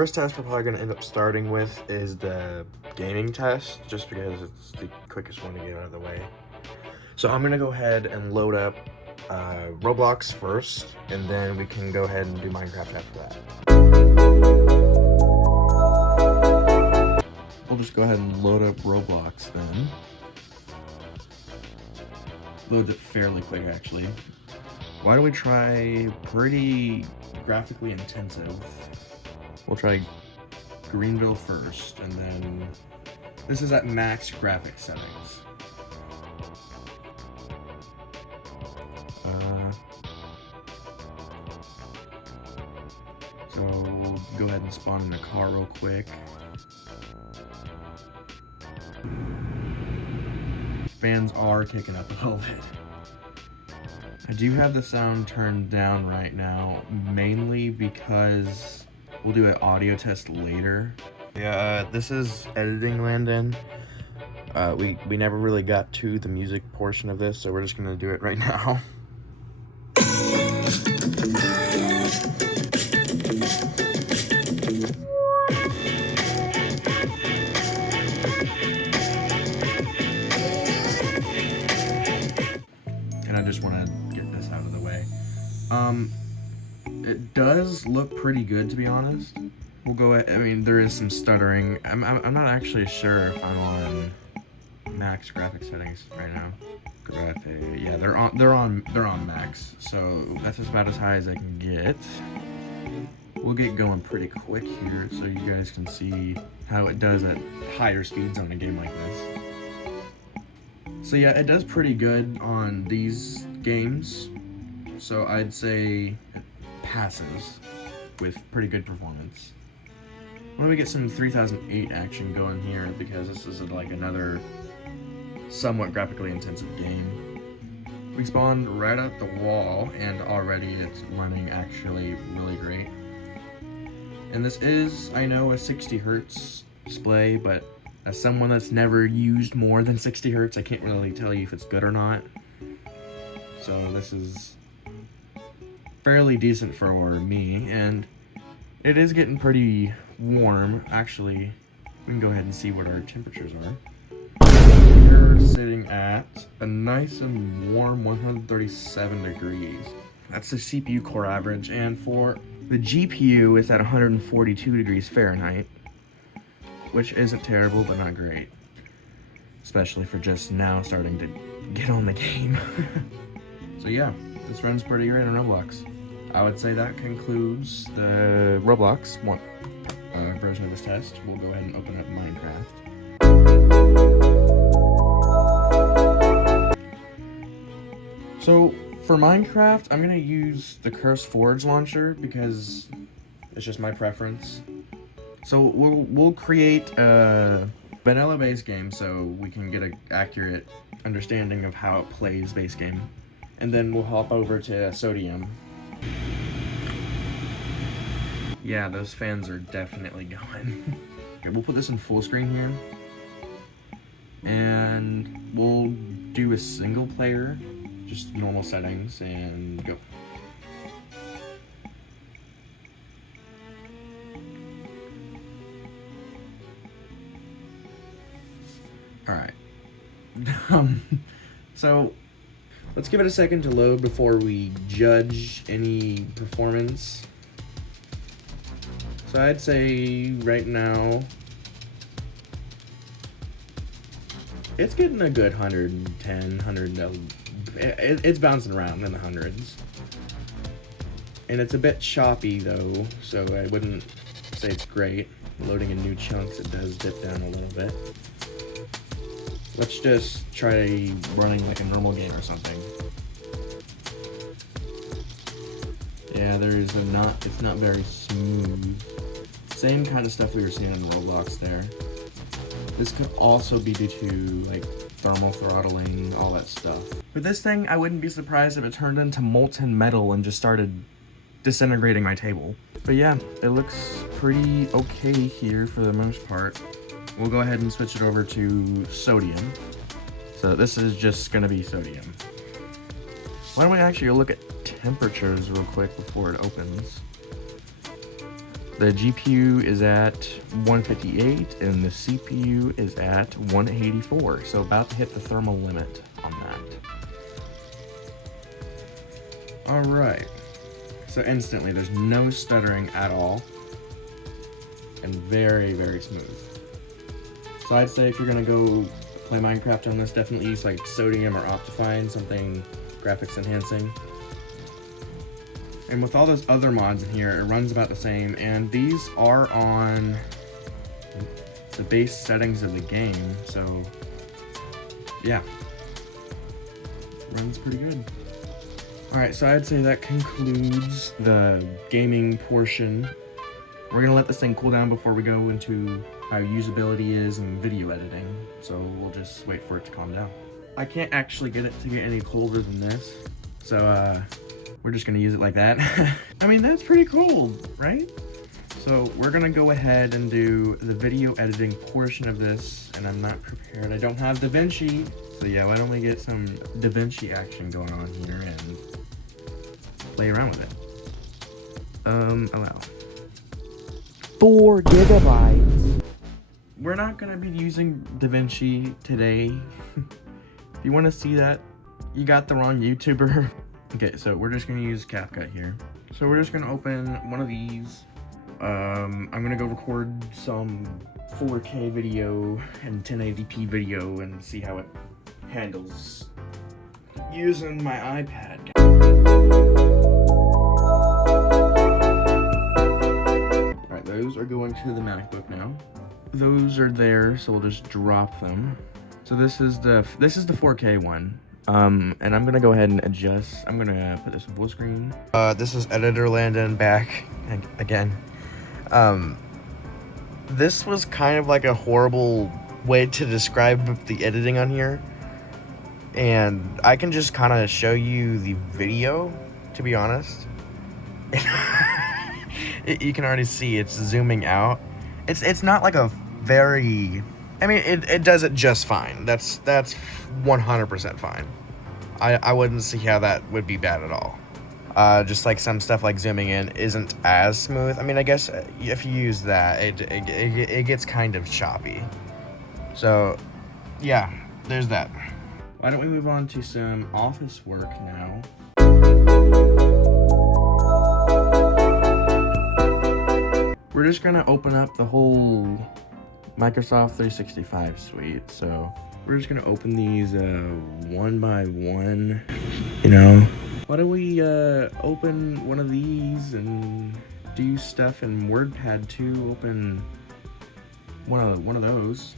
first test we're probably going to end up starting with is the gaming test, just because it's the quickest one to get out of the way. So I'm going to go ahead and load up Roblox first, and then we can go ahead and do Minecraft after that. We'll just go ahead and load up Roblox then. Loads it fairly quick, actually. Why don't we try pretty graphically intensive? We'll try Greenville first, and then this is at max graphics settings. So we'll go ahead and spawn in a car real quick. Fans are kicking up a little bit. I do have the sound turned down right now, mainly because we'll do an audio test later. Yeah, this is editing Landon. We never really got to the music portion of this, so we're just gonna do it right now. And I just want to get this out of the way. It does look pretty good, to be honest. We'll go ahead, I mean, there is some stuttering. I'm not actually sure if I'm on max graphic settings right now. Yeah, they're on max, so that's about as high as I can get. We'll get going pretty quick here so you guys can see how it does at higher speeds on a game like this. So yeah, it does pretty good on these games, so I'd say it passes with pretty good performance. Why don't we get some 3008 action going here, because this is like another somewhat graphically intensive game. We spawned right at the wall, and already it's running actually really great. And this is, I know, a 60 hertz display, but as someone that's never used more than 60 hertz, I can't really tell you if it's good or not. So this is fairly decent for me, and it is getting pretty warm. Actually, we can go ahead and see what our temperatures are. We're sitting at a nice and warm 137 degrees. That's the CPU core average, and for the GPU, it's at 142 degrees Fahrenheit, which isn't terrible, but not great. Especially for just now starting to get on the game. So yeah, this runs pretty great on Roblox. I would say that concludes the Roblox version of this test. We'll go ahead and open up Minecraft. So for Minecraft, I'm gonna use the CurseForge launcher because it's just my preference. So we'll create a vanilla base game so we can get an accurate understanding of how it plays base game. And then we'll hop over to Sodium. Yeah, those fans are definitely going. Okay, we'll put this in full screen here. And we'll do a single player, just normal settings, and go. Alright. So let's give it a second to load before we judge any performance. So I'd say right now it's getting a good 110, 100. It's bouncing around in the hundreds. And it's a bit choppy though, so I wouldn't say it's great. Loading in new chunks, it does dip down a little bit. Let's just try running like a normal game or something. Yeah, it's not very smooth. Same kind of stuff we were seeing in Roblox there. This could also be due to like thermal throttling, all that stuff. With this thing, I wouldn't be surprised if it turned into molten metal and just started disintegrating my table. But yeah, it looks pretty okay here for the most part. We'll go ahead and switch it over to Sodium. So this is just gonna be Sodium. Why don't we actually look at temperatures real quick before it opens? The GPU is at 158 and the CPU is at 184. So about to hit the thermal limit on that. All right. So instantly, there's no stuttering at all. And very, very smooth. So I'd say if you're gonna go play Minecraft on this, definitely use like Sodium or Optifine, something graphics enhancing. And with all those other mods in here, it runs about the same, and these are on the base settings of the game, so yeah, runs pretty good. Alright, so I'd say that concludes the gaming portion. We're gonna let this thing cool down before we go into how usability is and video editing, so we'll just wait for it to calm down. I can't actually get it to get any colder than this, so we're just gonna use it like that. I mean, that's pretty cold, right? So we're gonna go ahead and do the video editing portion of this, and I'm not prepared. I don't have DaVinci, so yeah, why don't we get some DaVinci action going on here and play around with it. Allow. 4 gigabytes. We're not gonna be using DaVinci today. If you wanna see that, you got the wrong YouTuber. Okay, so we're just gonna use CapCut here. So we're just gonna open one of these. I'm gonna go record some 4K video and 1080p video and see how it handles using my iPad. Alright, those are going to the MacBook now. Those are there, so we'll just drop them. So this is the 4K one. And I'm gonna go ahead and adjust. I'm gonna put this in full screen. This is Editor Landon back again. This was kind of like a horrible way to describe the editing on here. And I can just kind of show you the video, to be honest. You can already see it's zooming out. It's not like a very... I mean, it does it just fine. That's 100% fine. I wouldn't see how that would be bad at all. Just like some stuff like zooming in isn't as smooth. I mean, I guess if you use that, it gets kind of choppy. So, yeah, there's that. Why don't we move on to some office work now? We're just gonna open up the whole Microsoft 365 suite. So we're just gonna open these one by one, you know. Why don't we open one of these and do stuff in WordPad too? Open one of those.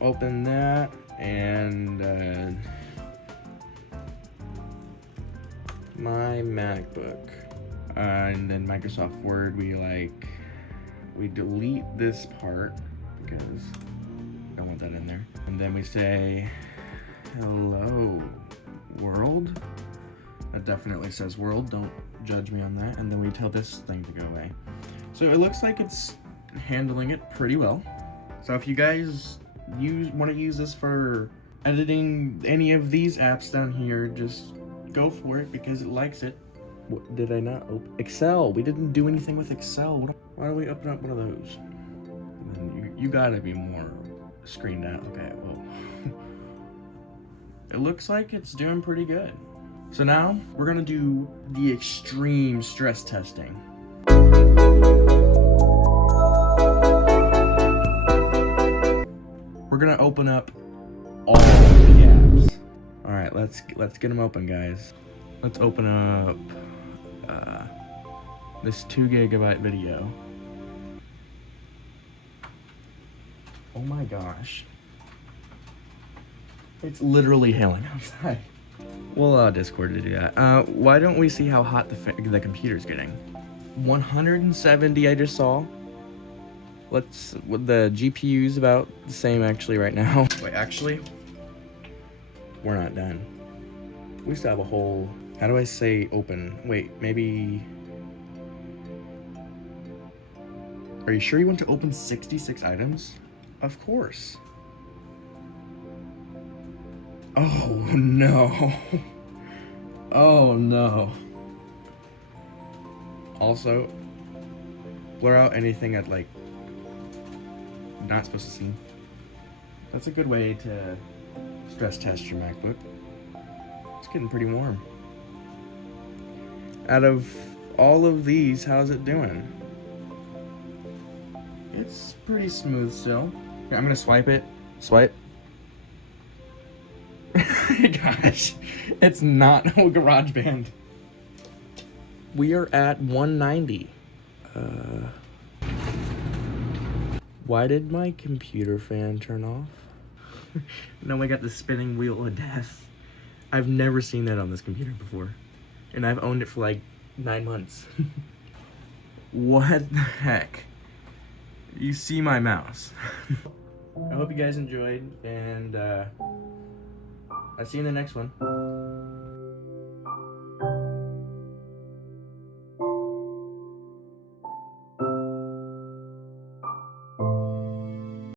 Open that and my MacBook. And then Microsoft Word, we delete this part because I don't want that in there. And then we say, hello, world. That definitely says world, don't judge me on that. And then we tell this thing to go away. So it looks like it's handling it pretty well. So if you guys want to use this for editing any of these apps down here, just go for it because it likes it. What, did I not open Excel? We didn't do anything with Excel. Why don't we open up one of those? And then you gotta be more screened out. Okay, well, it looks like it's doing pretty good. So now we're gonna do the extreme stress testing. We're gonna open up all the apps. All right, let's get them open, guys. Let's open up this 2 gigabyte video. Oh my gosh. It's literally hailing outside. We'll Discord to do that. Why don't we see how hot the computer's getting? 170 I just saw. The GPU's about the same actually right now. Wait, actually, we're not done. We still have a whole, how do I say open? Wait, maybe, are you sure you want to open 66 items? Of course. Oh no. Oh no. Also, blur out anything that like not supposed to see. That's a good way to stress test your MacBook. It's getting pretty warm. Out of all of these, how's it doing? It's pretty smooth still. Here, I'm gonna swipe it. Swipe. Gosh, it's not GarageBand. We are at 190. Why did my computer fan turn off? No, I got the spinning wheel of death. I've never seen that on this computer before. And I've owned it for like 9 months. What the heck? You see my mouse. I hope you guys enjoyed, and I'll see you in the next one.